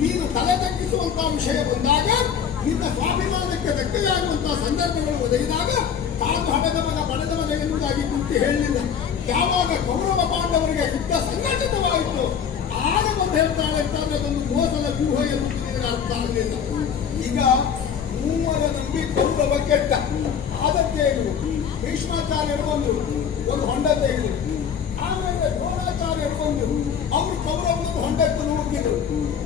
ನೀನು ತಲೆ ತಗ್ಗಿಸುವಂತಹ ವಿಷಯ ಬಂದಾಗ, ನಿನ್ನ ಸ್ವಾಭಿಮಾನಕ್ಕೆ ಧಕ್ಕೆಯಾಗುವಂತಹ ಸಂದರ್ಭಗಳು ಒದಗಿದಾಗ, ತಾನು ಹಡೆದ ಮಗ ಬಡದ ಮಗ ಎನ್ನುವುದಾಗಿ ಕುಂತಿ ಹೇಳಲಿಲ್ಲ ಯಾವಾಗ ಕೌರವ ಪಾಂಡವರಿಗೆ ಯುದ್ಧ ಸಂಘಟಿತವಾಯಿತು, ಆಗ ಬಂದು ಹೇಳ್ತಾಳೆ ಅಂತಂದ್ರೆ ಅದೊಂದು ಮೋಸದ ವ್ಯೂಹ ಎನ್ನುವುದು ನಿನಗೆ ಅರ್ಥ ಆಗಲಿಲ್ಲ. ಈಗ ಮೂವರ ನಂಬಿ ಕೌರವ ಕೆಟ್ಟ. ಆದದ್ದೇನು ಭೀಷ್ಮಾಚಾರ್ಯರು ಬಂದರು ಒಂದು ಹೊಂಡ ತೆಗೆದರು ಆಮೇಲೆ ದ್ರೋಣಾಚಾರ್ಯರು ಬಂದರು ಅವರು ಕೌರವನನ್ನು ಹೊಂಡಕ್ಕೆ ನುಗ್ಗಿದರು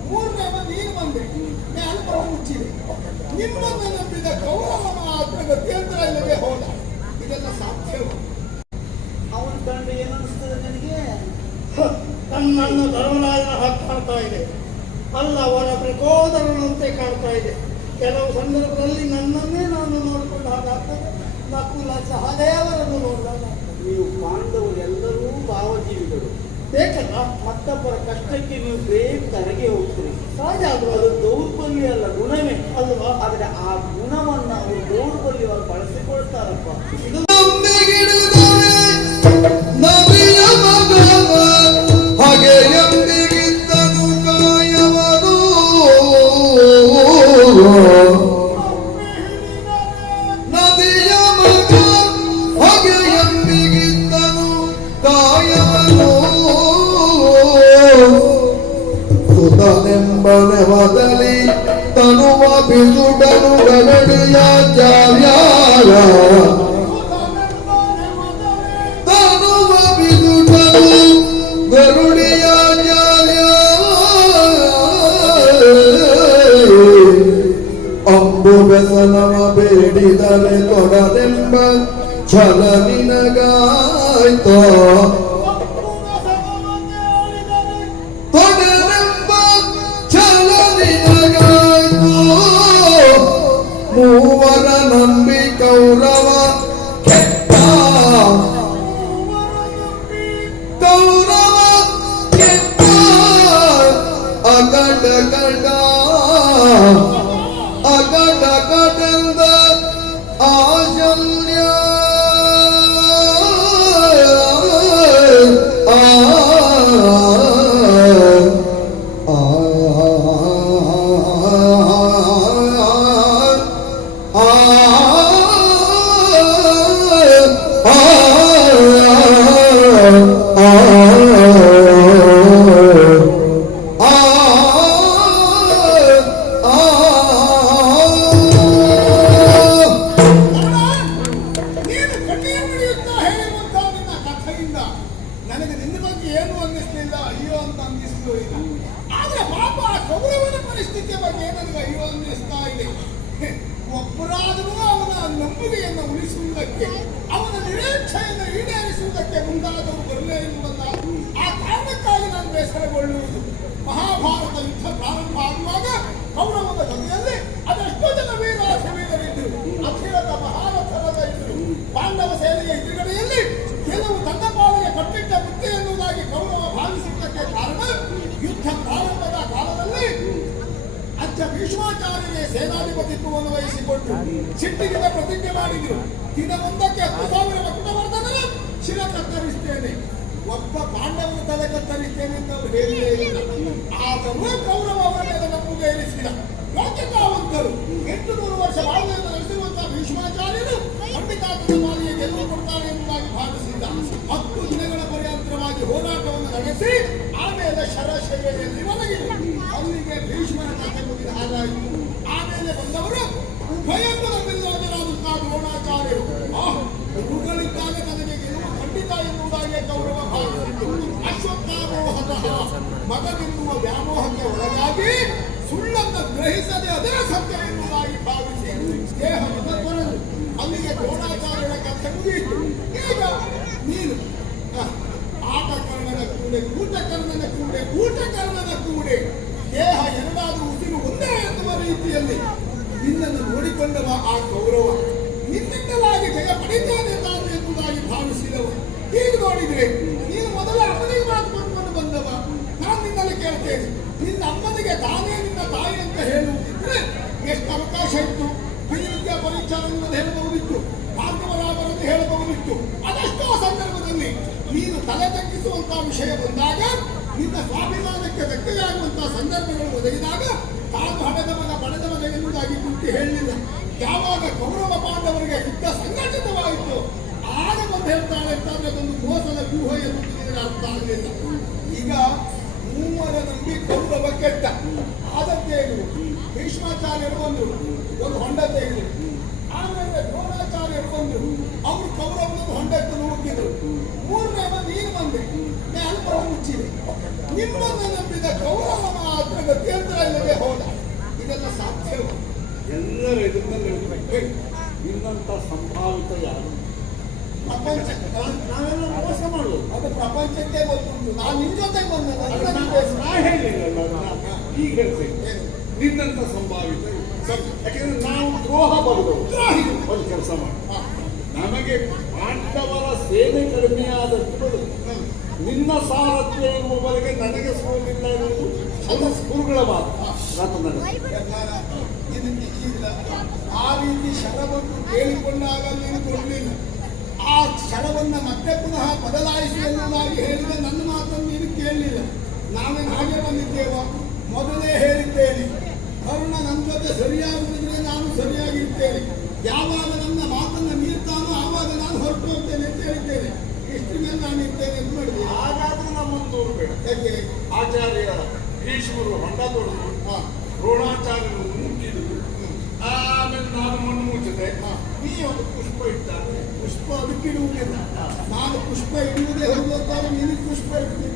ಮೂರನೇ ಮಂದಿ ನೀನು ಬಂದೆ ನೀ ಅಲ್ಪ ಮುಚ್ಚಿದೆ ನಿಮ್ಮನ್ನು ನಂಬಿದ ಕೌರವನ ಮಾತ್ರ ಗತ್ಯಂತರ ಇಲ್ಲದೆ ಹೋದ. ಇದೆಲ್ಲ ಸಾಧ್ಯವ? ಅವನ ಕಂಡು ಏನನ್ನಿಸ್ತದೆ ನನಗೆ? ತನ್ನನ್ನು ಧರ್ಮರಾಜನ ಹಾಗೆ ಕಾಣ್ತಾ ಇದೆ. ಅಲ್ಲ ಅವರ ಪ್ರಕೋದರನಂತೆ ಕಾಣ್ತಾ ಇದೆ. ಕೆಲವು ಸಂದರ್ಭದಲ್ಲಿ ನನ್ನನ್ನೇ ನಾನು ನೋಡಿಕೊಂಡು ಹಾಗಾಗ್ತದೆ. ನಕುಲ ಸಹದೇವರನ್ನು ನೋಡಿದಾಗ. ನೀವು ಪಾಂಡವರು ಎಲ್ಲರೂ ಭಾವಜೀವಿಗಳು. ಬೇಕಲ್ಲ ಮತ್ತೊಬ್ಬರ ಕಷ್ಟಕ್ಕೆ ನೀವು ಬೇಗ ಕರಗಿ ಹೋಗ್ತೀರಿ. ಸಹಜ ಅದು ಅದು ದೌರ್ಬಲ್ಯ ಅಲ್ಲ ಗುಣವೇ ಅಲ್ವಾ? ಆದರೆ ಆ ಗುಣವನ್ನು ಅವರು ದೌರ್ಬಲ್ಯವಾಗಿ ಬಳಸಿಕೊಳ್ತಾರಪ್ಪ. ಇದು ಸುತನೆಂಬ ನೆವದಲ್ಲಿ ತನುವ ಬಿದುಡನು ಗಗಡಿಯ ತನುವ ಬಿದುಡನು ಗರುಡಿಯಾಚಾರ್ಯ ಅಂಬು ಬೆಸನವ ಬೇಡಿದರೆ ತೊಡನೆಂಬ ಛಲ ಮೂವರ ನಂಬಿ ಕೌರವ ಕೆಟ್ಟ ಕೌರವ ಕೆಟ್ಟ ಅಗಡ ಗಡ ಅಗಡ ಗಡಂದ ಅಯ್ಯೋ ಇದೆ ಒಬ್ಬರಾದರೂ ಅವನ ನಂಬಿಕೆಯನ್ನು ಉಳಿಸುವುದಕ್ಕೆ, ಅವನ ನಿರೀಕ್ಷೆಯನ್ನು ಈಡೇರಿಸುವುದಕ್ಕೆ ಮುಂದಾದವರು ಬರಲೇ ಇಲ್ಲವಲ್ಲ? ಆ ಕಾರಣಕ್ಕಾಗಿ ನಾನು ಬೇಸರಗೊಳ್ಳುವುದು. ಮಹಾಭಾರತ ಯುದ್ಧ ಪ್ರಾರಂಭ ಆಗುವಾಗ ಕೌರವದ ಜೊತೆಯಲ್ಲಿ ವಹಿಸಿಕೊಂಡು ಸಿಟ್ಟಿನಿಂದ ಪ್ರತಿಜ್ಞೆ ದಿನ ದಿನವೊಂದಕ್ಕೆ ಹತ್ತು ಸಾವಿರ ಭಕ್ತವರ್ಧನ ಶಿರ ಕತ್ತರಿಸ್ತೇನೆ ಒಬ್ಬ ಪಾಂಡವನ ತಲೆ ಕತ್ತರಿಸ್ತೇನೆ ಅಂತ ಅವರು ಹೇಳಲೇ ಇಲ್ಲ. ಆದರೂ ಕೌರವ ಅವರ ಪೂಜೆ ಇರಿಸಿದ. ಯೋಗ್ಯತಾವಂತರು ಎಂಟು ನೂರು ವರ್ಷ ಬಾಳ್ವೆಯನ್ನು ನಡೆಸಿರುವಂತಹ ಭೀಷ್ಮಾಚಾರ್ಯರು ಪಂಡಿತಾತನ ಮಾಲಿಗೆ ಗೆಲುವು ಕೊಡ್ತಾರೆ ಎಂಬುದಾಗಿ ಭಾವಿಸಿದ್ದ. ಹತ್ತು ದಿನಗಳ ಪರ್ಯಂತರವಾಗಿ ಹೋರಾಟವನ್ನು ನಡೆಸಿ ಆಮೇಲೆ ಶರಶೈಲಿಯಲ್ಲಿ ಒದಗಿದರು ಅಲ್ಲಿಗೆ ಭೀಷ್ಮನ ಕಥೆ ಮುಗಿದ ಹಾಗಾಯಿತು ಆಮೇಲೆ ಬಂದವರು ಉಭಯಕ್ಕೂ ನಮ್ಮೆಲ್ಲರಾದಂತಹ ದ್ರೋಣಾಚಾರ್ಯರು ಆ ಗುರುಗಳಿದ್ದಾಗ ನನಗೆ ಗೆಲುವು ಖಂಡಿತ ಎನ್ನುವುದಾಗಿ ಕೌರವ ಭಾವಿಸಿತು ಅಶ್ವತ್ಥಾಮೋಹತಃ ಮಗನೆನ್ನುವ ವ್ಯಾಮೋಹಕ್ಕೆ ಒಳಗಾಗಿ ಸುಳ್ಳನ್ನು ಗ್ರಹಿಸದೆ ಅದರ ಸತ್ಯ ಎನ್ನುವುದಾಗಿ ಭಾವಿಸಿ ದೇಹವನ್ನು ತೊರೆದು ಅಲ್ಲಿಗೆ ದ್ರೋಣಾಚಾರ್ಯರ ಕಥೆ ಮುಗಿಯಿತು ಈಗ ನೀನು ಆ, ಆಟಕರ್ಣನ ಕೂಡೆ ಕೂಟಕರ್ಣನ ಕೂಡೆ ಕೂಟಕರ್ಣನ ಕೂಡೆ ದೇಹ ಎರಡಾದರೂ ಉಸಿರು ಒಂದೇ ಎನ್ನುವ ರೀತಿಯಲ್ಲಿ ನಿನ್ನನ್ನು ಆ ಗೌರವ ನಿನ್ನಿಂದಲಾಗಿ ಜಯ ಪಡಿತೇನೆ ನಾನು ಎಂಬುದಾಗಿ ಭಾವಿಸಿದವ. ಈಗ ನೋಡಿದ್ರೆ ನೀನು ಮೊದಲ ಅಮ್ಮನಿಗೆ ಮಾತು ಬಂದವ. ನಾನು ನಿನ್ನಲ್ಲಿ ಕೇಳ್ತೇನೆ. ನಿನ್ನ ಅಮ್ಮನಿಗೆ ತಾನೇ ನಿನ್ನ ತಾಯಿ ಅಂತ ಹೇಳುವುದಿದ್ರೆ ಎಷ್ಟು ಅವಕಾಶ ಇತ್ತು? ವಿದ್ಯಾ ಪರೀಕ್ಷಾ ಹೇಳಬಹುದಿತ್ತು. ಭಾಗ್ಯವರಾಮರನ್ನು ಹೇಳಬಹುದಿತ್ತು. ಅದೆಷ್ಟೋ ಸಂದರ್ಭದಲ್ಲಿ ನೀನು ತಲೆ ತಗ್ಗಿಸುವಂತಹ ವಿಷಯ ಬಂದಾಗ ನಿನ್ನ ಸ್ವಾಭಿಮಾನಕ್ಕೆ ಧಕ್ಕೆಯಾಗುವಂತಹ ಸಂದರ್ಭಗಳು ತೆಗೆದಾಗ ತಾನು ಹಣದ ಮಗ ಬಡದ ಮಗ ಎನ್ನುವುದಾಗಿ ಕುಟ್ಟಿ ಹೇಳಲಿಲ್ಲ ಯಾವಾಗ ಕೌರವ ಪಾಂಡವರಿಗೆ ಯುದ್ಧ ಸಂಘಟಿತವಾಯಿತು ಆಗ ಬಂದು ಹೇಳ್ತಾಳೆ ಅಂತಂದ್ರೆ ಅದೊಂದು ಮೋಸದ ವ್ಯೂಹ ಎನ್ನುವುದು ನಿನಗೆ ಅರ್ಥ ಆಗಲಿಲ್ಲ ಈಗ ಮೂವರ ನಂಬಿ ಕೌರವ ಕೆಟ್ಟ ಆದದ್ದೇನು ಭೀಷ್ಮಾಚಾರ್ಯರು ಬಂದರು ಒಂದು ಹೊಂಡ ತೆಗೆದರು ಆಮೇಲೆ ದ್ರೋಣಾಚಾರ್ಯರು ಬಂದರು ಅವರು ಕೌರವನನ್ನು ಹೊಂಡಕ್ಕೆ ನುಗ್ಗಿದರು ಮೂರನೇ ನೀನು ಬಂದೆ ಅಲ್ಪ ಮುಚ್ಚಿದೆ ನಿಮ್ಮನ್ನು ನಂಬಿದ ಕೌರವ ಮಾತ್ರ ಗತ್ಯಂತರ ಇಲ್ಲದೆ ಹೋದ ಇದೆಲ್ಲ ಸಾಧ್ಯವ ಎಲ್ಲರ ಎದುರಿನಲ್ಲಿ ನಿನ್ನಂತ ಸಂಭಾವಿತ ಯಾರು ಪ್ರಪಂಚ ನಾವೆಲ್ಲ ಮೋಸ ಮಾಡುವುದು ಅದು ಪ್ರಪಂಚಕ್ಕೆ ಗೊತ್ತುಂಟು ನಾನು ನಿನ್ನ ಜೊತೆ ಬಂದೆ ಅದನ್ನ. ಈಗ ಹೇಳ್ತೇನೆ ನಿನ್ನ ನಿನ್ನಂತ ಸಂಭಾವಿತ ಸರಿ. ಯಾಕೆಂದ್ರೆ ನಾವು ಬರುದವು ಒಂದು ಕೆಲಸ ಮಾಡಿ. ನಮಗೆ ಪಾಂಡವರ ಸೇನೆ ಕಡಿಮೆಯಾದ ನಿನ್ನ ಸಾರಥ್ಯ ಎನ್ನುವವರೆಗೆ ನನಗೆ ಸೋಲಿಲ್ಲ ಎನ್ನುವುದು ಅದು ಗುರುಗಳ ಮಾತು. ಆ ರೀತಿ ಶರವನ್ನು ಕೇಳಿಕೊಂಡಾಗ ನೀನು ಕೊಡಲಿಲ್ಲ. ಆ ಕ್ಷಣವನ್ನು ಮತ್ತೆ ಪುನಃ ಬದಲಾಯಿಸಿ ಎನ್ನುವುದಾಗಿ ಹೇಳಿದ ನನ್ನ ಮಾತನ್ನು ನೀನು ಕೇಳಲಿಲ್ಲ. ನಾವೇನು ಹಾಗೆ ಬಂದಿದ್ದೇವ? ಮೊದಲೇ ಹೇಳಿದ್ದೇನೆ. ಕರುಣ ನನ್ನ ಜೊತೆ ಸರಿಯಾಗುವುದಿದ್ರೆ ನಾನು ಸರಿಯಾಗಿರ್ತೇನೆ ಯಾವಾಗ ನನ್ನ ಮಾತನ್ನ ಮೀರ್ತಾನೋ ಆವಾಗ ನಾನು ಹೊರಟು ಹೋಗ್ತೇನೆ ಅಂತ ಹೇಳಿದ್ದೇನೆ. ಇಷ್ಟು ಮೇಲೆ ನಾನು ಇರ್ತೇನೆ ಅಂತ ಮಾಡಿದೆ ಹಾಗಾದ್ರೆ ನಮ್ಮನ್ನು ದೂರಬೇಡ ಯಾಕೆ? ಆಚಾರ್ಯ ಭೀಷ್ಮರು ಹೊಂಡ ತೊಡೆದು. ದ್ರೋಣಾಚಾರ್ಯರು ಮುಟ್ಟಿದ್ರು ಆಮೇಲೆ ನಾನು ಮಣ್ಣು ಮುಚ್ಚಿದೆ ಹಾ. ನೀ ಒಂದು ಪುಷ್ಪ ಇಟ್ಟ ಪುಷ್ಪ ಅದಕ್ಕಿಡುವುದಿಲ್ಲ ನಾನು ಪುಷ್ಪ ಇಡುವುದೇ ಹೋಗುತ್ತಾರೆ ನೀನು ಪುಷ್ಪ ಇಡ್ತಿದ್ದೆ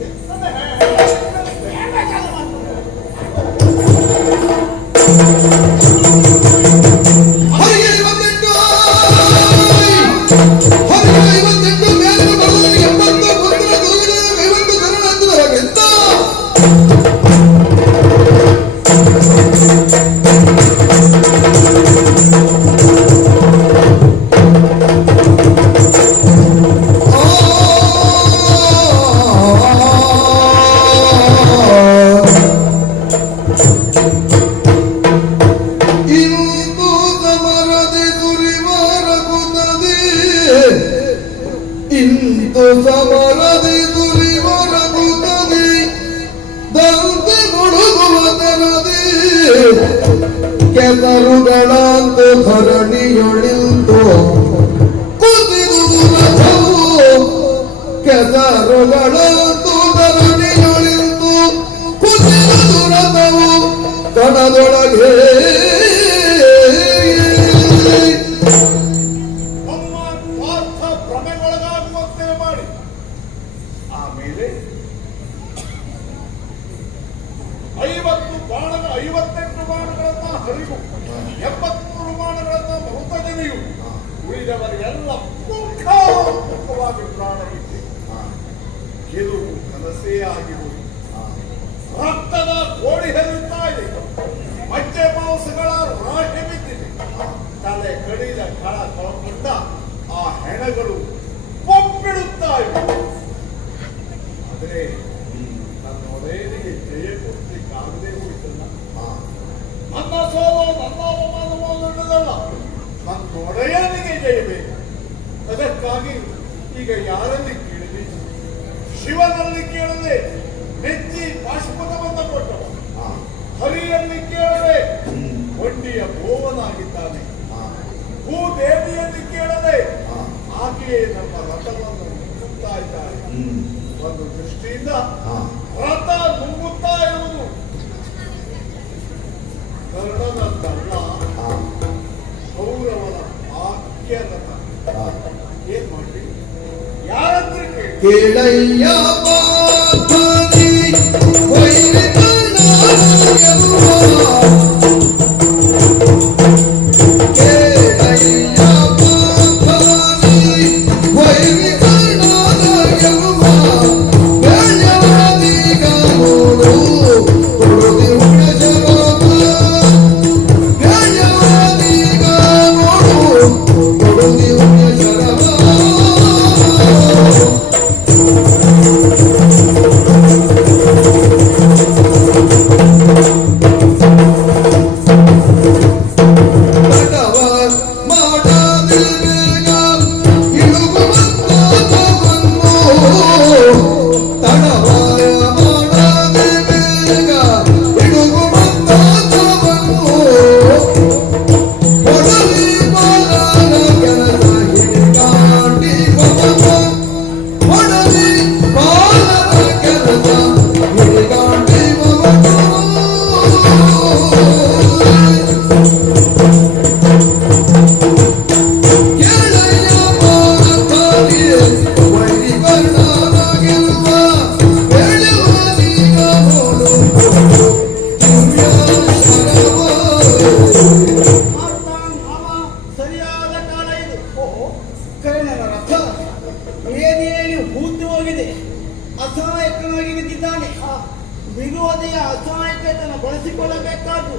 ಕೆಸರುಗಳಂತು ಧರಣಿಯೊಳಿಂತು ರಥವು ಕೆಸರುಗಳಂತು ಧರಣಿಯೊಳಿಂತು ರಥವು ಕಣದೊಳಗೆ ಕಳ ಕಳಕೊಂಡ ಆ ಹೆಣಗಳು ಒಪ್ಪಿಡುತ್ತಾ ಇವೆ ಆದರೆ இளையா ವೇತನ ಬಳಸಿಕೊಳ್ಳಬೇಕಾದ್ದು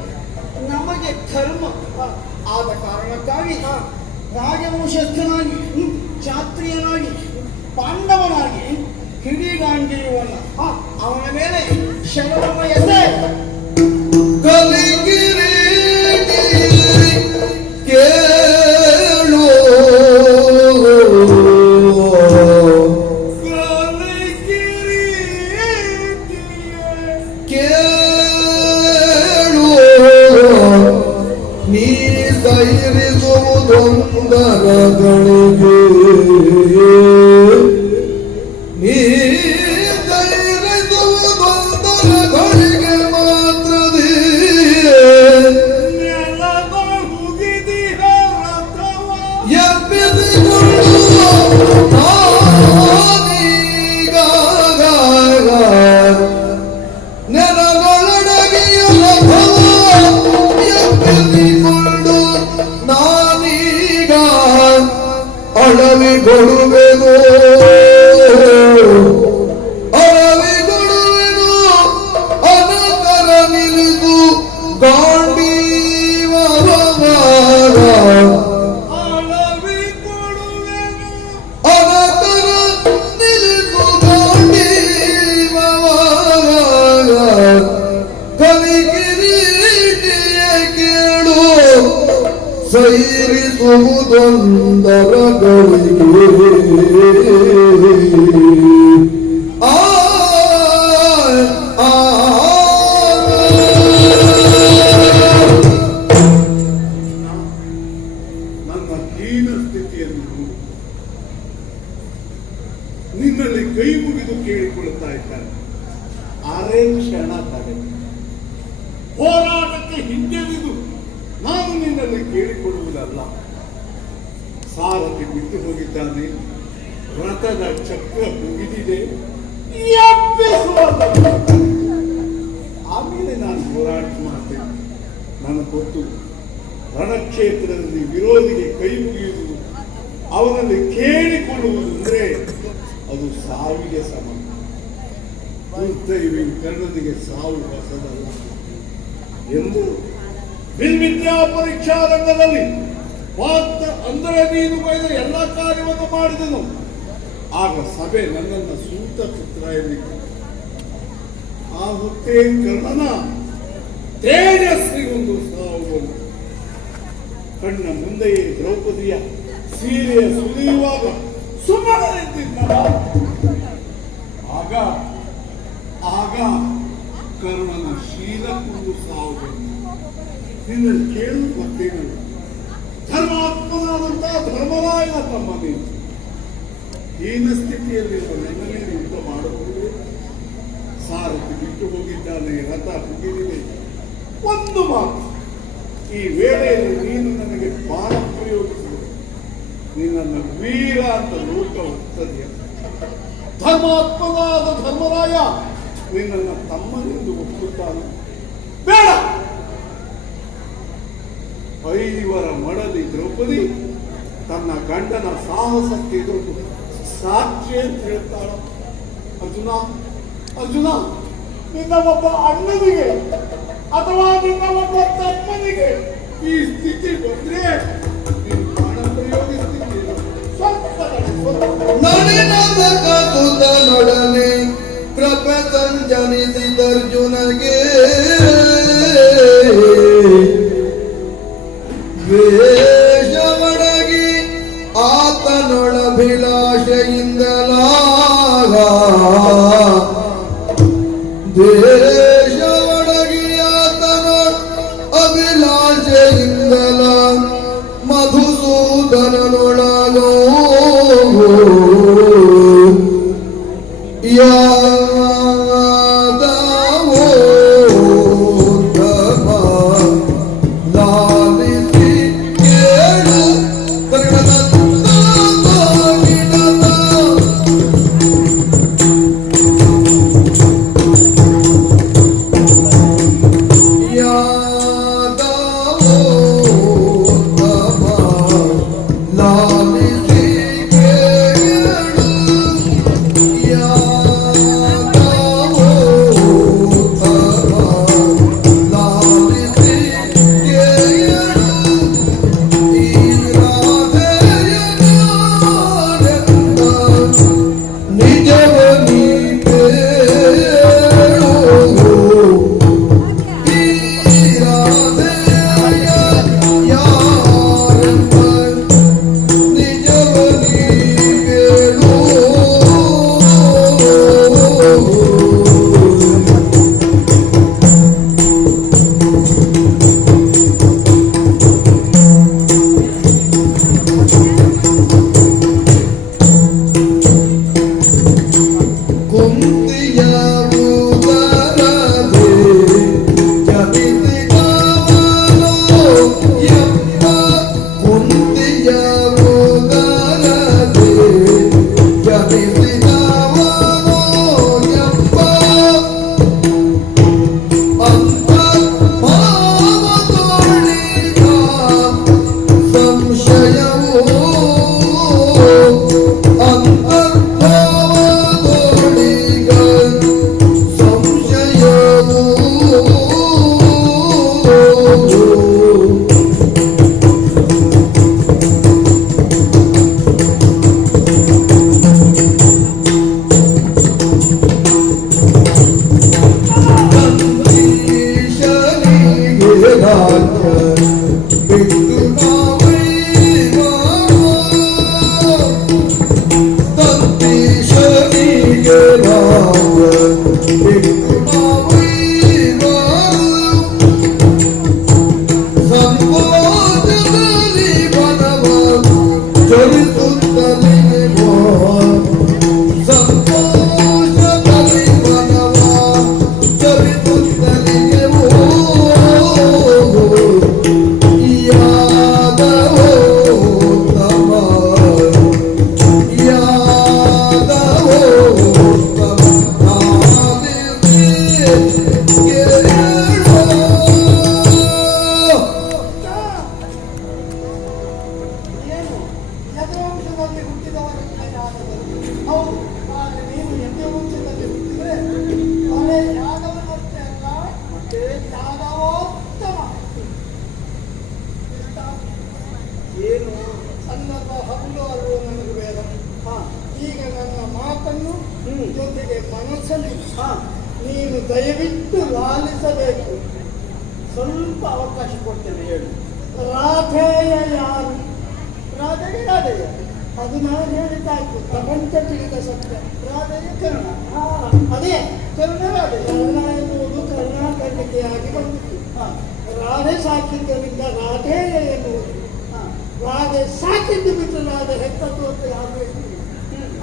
ನಮಗೆ ಧರ್ಮ. ಆದ ಕಾರಣಕ್ಕಾಗಿ ರಾಜವಂಶಸ್ಥನಾಗಿ ಕ್ಷಾತ್ರಿಯನಾಗಿ ಪಾಂಡವನಾಗಿ ಕಿಡಿಗಾಂಡಿರುವಲ್ಲ ಅವನ ಮೇಲೆ ಶರವನ್ನ ಎಸೆ ಸೈರಿಸುವುದೊಂದರ Então, ele que ಸಾರಥಿ ಬಿಟ್ಟು ಹೋಗಿದ್ದಾನೆ. ರಥದ ಚಕ್ರ ಮುಗಿದಿದೆ. ಆಮೇಲೆ ನಾನು ಹೋರಾಟ ಮಾಡ್ತೇನೆ ನನಗೆ ಗೊತ್ತು, ರಣಕ್ಷೇತ್ರದಲ್ಲಿ ವಿರೋಧಿಗೆ ಕೈ ಮುಗಿಯುವುದು ಅವನಲ್ಲಿ ಕೇಳಿಕೊಳ್ಳುವುದು ಅಂದ್ರೆ ಅದು ಸಾವಿಗೆ ಸಮ. ದುರ್ದೈವಿ ಕರ್ಣನಿಗೆ ಸಾವು ಹೊಸದಲ್ಲ ಎಂದು. ವಿದ್ಯಾ ಪರೀಕ್ಷಾ ರಂಗದಲ್ಲಿ ಮಾತ್ರ ಅಂದರೆ ನೀನು ಬೈದ ಎಲ್ಲ ಕಾರ್ಯವನ್ನು ಮಾಡಿದನು. ಆಗ ಸಭೆ ನನ್ನನ್ನು ಸೂತ ಚಿತ್ರ ಎಂದಿತ್ತು ಆ ಹೊತ್ತೇ ಕರ್ಣನ ತೇಜಸ್ವಿ ಒಂದು ಸಾವು ಕಣ್ಣ ಮುಂದೆಯೇ ದ್ರೌಪದಿಯ ಸೀರೆಯ ಸುಲಿಯುವಾಗ ನಿಂತಿದ್ದನಲ್ಲ ಆಗ ಆಗ ಕರ್ಣನ ಶೀಲಕ್ಕೊಂದು ಸಾವು ಬಂತು. ನಿನ್ನ ಕೇಳು ಮತ್ತೇನು ಧರ್ಮಾತ್ಮನಾದಂತಹ ಧರ್ಮರಾಯನ ತಮ್ಮ ನೀನು ಹೀನ ಸ್ಥಿತಿಯಲ್ಲಿ ನನ್ನ ಮೇಲೆ ಯುದ್ಧ ಮಾಡಬಹುದು ಸಾರಥಿ ಬಿಟ್ಟು ಹೋಗಿದ್ದಾನೆ, ರಥ ಮುಗಿದಿದೆ ಒಂದು ಮಾತು, ಈ ವೇಳೆಯಲ್ಲಿ ನೀನು ನನಗೆ ಬಾಣ ಪ್ರಯೋಗಿಸಿದೆ ನಿನ್ನನ್ನು ವೀರ ಅಂತ ಲೋಕ ಒಪ್ಪದೆಯ ಧರ್ಮಾತ್ಮನಾದ ಧರ್ಮರಾಯ, ನಿನ್ನನ್ನು ತಮ್ಮನೆಂದು ಒಪ್ಪುತ್ತಾನೆ. ಬೇಡ! ಐವರ ಮಡದಿ ದ್ರೌಪದಿ ತನ್ನ ಗಂಡನ ಸಾಹಸಕ್ಕೆ ಎದುರು ಸಾಕ್ಷಿ ಅಂತ ಹೇಳ್ತಾಳ. ಅರ್ಜುನ ಅರ್ಜುನ ನಿನ್ನ ಒಬ್ಬ ಅಣ್ಣನಿಗೆ ಅಥವಾ ನಿನ್ನ ಒಬ್ಬ ತಮ್ಮನಿಗೆ ಈ ಸ್ಥಿತಿ ಬಂದ್ರೆ ನೀನು ಪ್ರಾಣ ಪ್ರಯೋಗಿಸ್ತಿದ್ದೀಯ ಸ್ವಲ್ಪ ತಡೆ, ಸ್ವಲ್ಪ these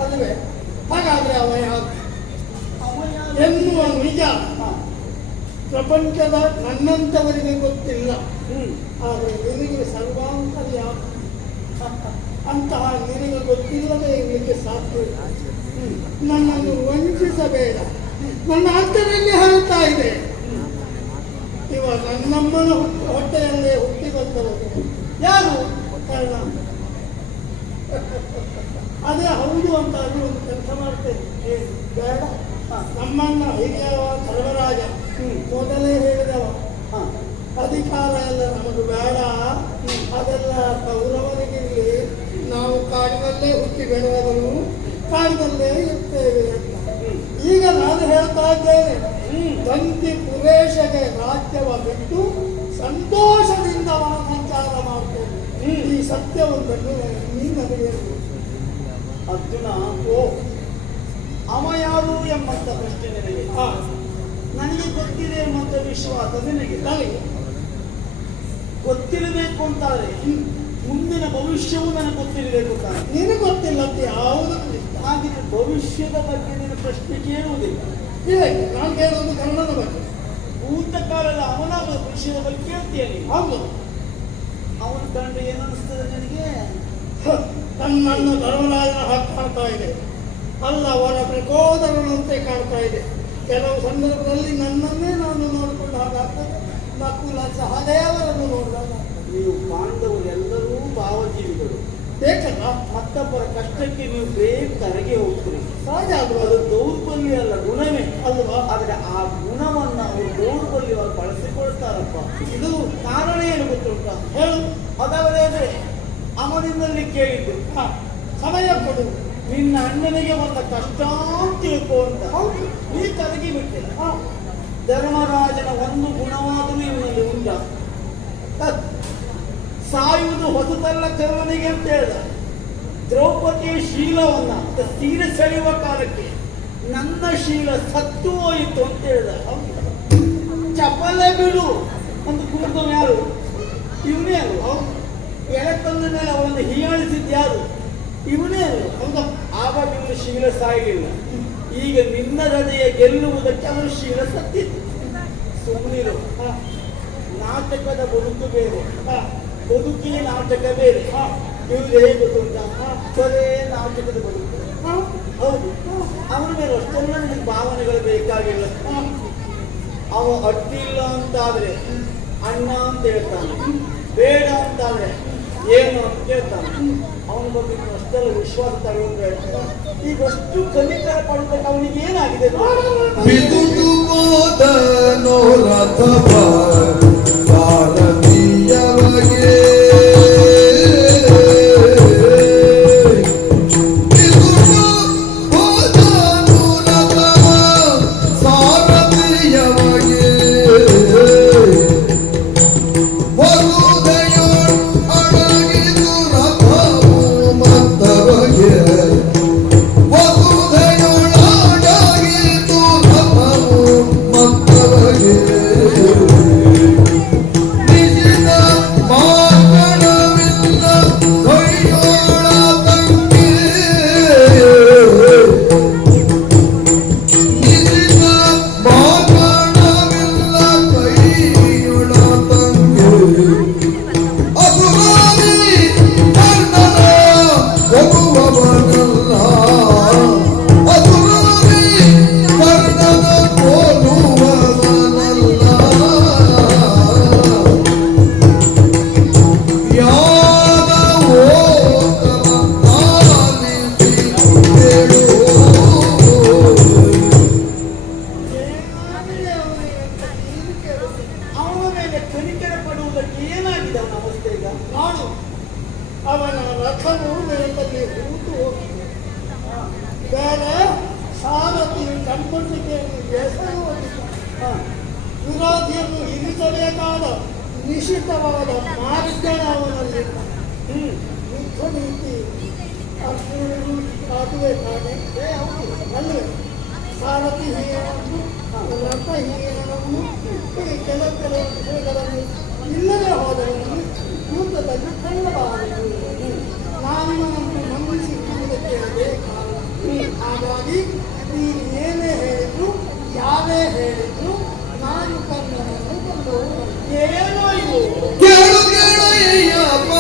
ಹಾಗಾದ್ರೆ ಅವ ಯಾರು ಎನ್ನುವ ನಿಜ. ಪ್ರಪಂಚದ ನನ್ನಂತವರಿಗೆ ಗೊತ್ತಿಲ್ಲ. ಆದರೆ ನಿನಗೆ ಸರ್ವಾಂತರ್ಯ. ಅಂತಹ ನಿನಗೆ ಗೊತ್ತಿಲ್ಲದೆ ಇರಲಿಕ್ಕೆ ಸಾಧ್ಯ. ನನ್ನನ್ನು ವಂಚಿಸಬೇಡ. ನನ್ನ ಹತ್ತಿರಲ್ಲಿ ಹೇಳ್ತಾ ಇದೆ. ಇವ ನನ್ನಮ್ಮನ ಹುಟ್ಟ- ಹೊಟ್ಟೆಯಲ್ಲೇ ಹುಟ್ಟಿ ಬಂದವರು ಯಾರು? ಕರ್ಣ. ಅದೇ ಹೌದು ಅಂತ ಅಲ್ಲಿ ಒಂದು ಕೆಲಸ ಮಾಡ್ತೇನೆ? ಬೇಡ. ನಮ್ಮನ್ನ ಹಿರಿಯವ ಸರ್ವರಾಜ ಮೊದಲೇ ಹೇಳಿದವ. ಅಧಿಕಾರ ಎಲ್ಲ ನಮಗೆ ಬೇಡ. ಅದೆಲ್ಲ ಕೌರವನಿಗಿರಲಿ ನಾವು ಕಾಡಿನಲ್ಲೇ ಹುಟ್ಟಿ ಬೆಳೆದವರು ಕಾಡಿನಲ್ಲೇ ಇರ್ತೇವೆ ಅಂತ. ಈಗ ನಾನು ಹೇಳ್ತಾ ಇದ್ದೇನೆ. ತಂತಿ ಪುರೇಶಗೆ ರಾಜ್ಯವ ಬಿಟ್ಟು ಸಂತೋಷದಿಂದ ಸಂಚಾರ ಮಾಡ್ತೇನೆ. ಈ ಸತ್ಯವೊಂದನ್ನು ನೀನು ನನಗೆ ಹೇಳು. ಅರ್ಜುನ, ಓ, ಅವ ಯಾರು ಎಂಬಂತ ಪ್ರಶ್ನೆ ನನಗೆ? ನನಗೆ ಗೊತ್ತಿದೆ ಎಂಬಂತ ವಿಶ್ವಾಸ ನಿನಗೆ. ಗೊತ್ತಿರಬೇಕು ಅಂತಾರೆ. ಮುಂದಿನ ಭವಿಷ್ಯವೂ ನನಗೆ ಗೊತ್ತಿರಬೇಕು ಅಂತಾರೆ. ನಿನಗೆ ಗೊತ್ತಿಲ್ಲ ಅಂತ ಯಾವುದು ಹಾಗಿದ್ರೆ ಭವಿಷ್ಯದ ಬಗ್ಗೆ ನಿನ್ನ ಪ್ರಶ್ನೆ ಕೇಳುವುದಿಲ್ಲ. ಇಲ್ಲ ನಾನು ಕೇಳೋದು ಕನ್ನಡದ ಬಗ್ಗೆ. ಭೂತಕಾಲದ ಅವನ ಭವಿಷ್ಯದ ಬಗ್ಗೆ ಕೇಳ್ತೀಯ ಹೌದು. ಅವನ ಕಂಡು ಏನನ್ನಿಸ್ತದೆ ನನಗೆ? ನನ್ನನ್ನು ಧರ್ಮರಾಜನ ಹಾಗೆ ಕಾಣ್ತಾ ಇದೆ. ಅಲ್ಲ ಅವರ ಪ್ರಕೋದರನಂತೆ ಕಾಣ್ತಾ ಇದೆ. ಕೆಲವು ಸಂದರ್ಭದಲ್ಲಿ ನನ್ನನ್ನೇ ನಾನು ನೋಡಿಕೊಂಡು ಹಾಗಾಗ್ತದೆ ನಕುಲ ಸಹದೇವರನ್ನು ನೋಡಿದಾಗ ನೀವು ಪಾಂಡವರು ಎಲ್ಲರೂ ಭಾವಜೀವಿಗಳು. ಬೇಕಲ್ಲ? ಮತ್ತೊಬ್ಬರ ಕಷ್ಟಕ್ಕೆ ನೀವು ಬೇಗ ಕರಗಿ ಹೋಗ್ತೀರಿ. ಸಹಜ ಅದು. ಅದು ದೌರ್ಬಲ್ಯ ಅಲ್ಲ ಗುಣವೇ. ಅಲ್ವಾ? ಆದರೆ ಆ ಗುಣವನ್ನು ಅವರು ದೌರ್ಬಲ್ಯವಾಗಿ ಬಳಸಿಕೊಳ್ತಾರಪ್ಪ. ಇದು ಕಾರಣ ಏನು ಗೊತ್ತುಂಟ? ಹೇಳು. ಅದಾದ್ರೆ ಅವನಿಂದಲ್ಲಿ ಕೇಳಿದ್ದು. ಸಮಯ ಕೊಡು. ನಿನ್ನ ಅಣ್ಣನಿಗೆ ಬಂದ ಕಷ್ಟ ತಿಳ್ಕೊ ಅಂತ. ನೀ ತಲಗಿ ಬಿಟ್ಟೆ ಧರ್ಮರಾಜನ ಒಂದು ಗುಣವಾದರೂ ಇವನಲ್ಲಿ ಉಂಟ. ಸಾಯುವುದು ಹೊಸತಲ್ಲ ಕರ್ಣನಿಗೆ ಅಂತ ಹೇಳ್ದ ದ್ರೌಪದಿಯ ಶೀಲವನ್ನ ಸೀರೆ ಸೆಳೆಯುವ ಕಾಲಕ್ಕೆ ನನ್ನ ಶೀಲ ಸತ್ತು ಹೋಯಿತು ಅಂತ ಹೇಳ್ದ ಚಪಲೆ ಬಿಡು. ಅಂತ ಕೂರ್ತವ ಯಾರು? ಇವನೇ ಅಲ್ವ ಎಳಕಂದ ಮೇಲೆ ಅವನನ್ನು ಹೀಯಾಳಿಸಿದ್ದು ಯಾರು ಇವನೇ ಅವನು ಆವಾಗ ಇವನು ಶೀಲ ಸಾಯಲಿಲ್ಲ. ಈಗ ನಿನ್ನ ಹೃದಯ ಗೆಲ್ಲುವುದಕ್ಕೆ ಅವನು ಶೀಲ ಸತ್ತಿತ್ತು ಸುಮ್ಮನಿರು ನಾಟಕದ ಬದುಕು ಬೇರೆ. ಬದುಕಿನ ನಾಟಕ ಬೇರೆ. ಇವ್ರು ಹೇಗೆ ಗೊತ್ತುಂಟೇ? ಬರೇ ನಾಟಕದ ಬದುಕು. ಹೌದು. ಅವನ ಮೇಲೆ ನಿನಗೆ ಭಾವನೆಗಳು ಬೇಕಾಗಿಲ್ಲ. ಅವ ಅಟ್ಟಿಲ್ಲ ಅಂತಾದ್ರೆ ಅಣ್ಣ ಅಂತ ಹೇಳ್ತಾನೆ. ಬೇಡ ಅಂತಾದ್ರೆ ಏನು ಅಂತ ಕೇಳ್ತಾನೆ ಅವನ ಬಗ್ಗೆ ಅಷ್ಟೆಲ್ಲ ವಿಶ್ವಾಸ ತಗೊಂಡ್ರೆ ಈಗ ಅಷ್ಟು ಕಲಿಕಾರ ಪಡೆದ ಅವನಿಗೆ ಏನಾಗಿದೆ ಮಾಡಿಕೊಡ್ಲಿಕ್ಕೆ ಬೇಸರವಾಗಿತ್ತು ವಿರೋಧಿಯನ್ನು ಇರಿಸಬೇಕಾದ ನಿಶ್ಚಿತವಾದ ಮಾರ್ಗಣ ಅವನಲ್ಲಿ ಯುದ್ಧ ನೀತಿ ಆಗುವೆ ತಾನೆ ಅಲ್ಲವೇ ಸಾರಥಿ ಹೀನವನ್ನು ರಥ ಹೀನವನ್ನು ಕೆಲವು ಕೆಲವು ವಿಷಯಗಳನ್ನು ಇಲ್ಲದೆ ಹೋದವರನ್ನು ಯೂತದಲ್ಲಿ ಕಳ್ಳಬಾರದು ನಾನಿವನನ್ನು ನಂಬಿಸಿ ಇದಕ್ಕೆ ಹಾಗಾಗಿ ನೀನೇನೇ ಹೇಳಿದ್ರು ಯಾರೇ ಹೇಳಿದ್ರು ನಾನು ಕನ್ನಡನ್ನು ಬಂದು ಏನೋ ಇದು ಕೇಳು ಕೇಳು ಅಯ್ಯಪ್ಪ